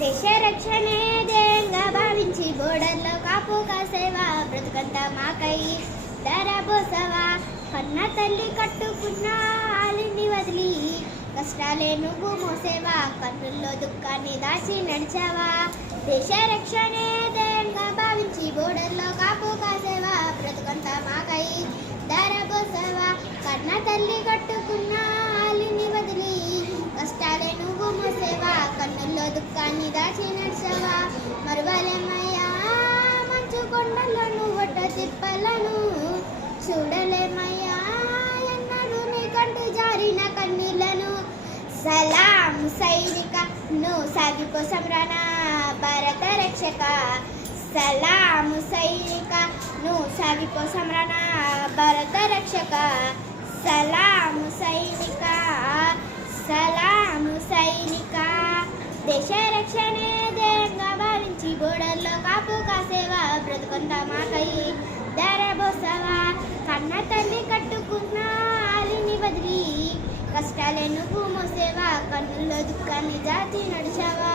దేశ రక్షణే ధ్యేయంగా భావించి బోర్డర్లో కాపు కాసేవా బ్రతుకంతా మాకై ధరబోసవా కన్న తల్లి కట్టుకున్న ఆలిని వదిలి కష్టాలే నువ్వు మోసేవా కన్నుల్లో దుఃఖాన్ని దాచి నడిచావా దేశ రక్షణే ధ్యేయంగా భావించి బోర్డర్లో కాపు కాసేవా బ్రతుకంతా మాకై ధరబోసవా కన్న తల్లి కట్టుకున్న ఆలిని వదిలి కష్టాలే నువ్వు మోసేవా కన్నుల్లో దుఃఖాన్ని దాచి నడిచావా మరువలేమయ్యా మంచు కొండల్లో నువ్వొట్ట తిప్పలను చూడలేమయ్యా ఎన్నడూ నీ కంటి జారిన కన్నీళ్లను సలాం సైనిక నువ్వు సాగిపో సంరణ భారత రక్షక సలాం సైనిక నువ్వు సాగిపో సంరణ భారత రక్షక సలాం సైనిక సలాము సైనిక దేశ రక్షణే ధ్యేయంగా భావించి బోర్డర్లో కాపు కాసేవా బ్రతుకంతా మాకై ధరబోసవా కన్న తల్లి కట్టుకున్న ఆలిని వదిలి కష్టాలే నువ్వు మోసేవా కన్నుల్లో దుఃఖాన్ని దాచి నడిచావా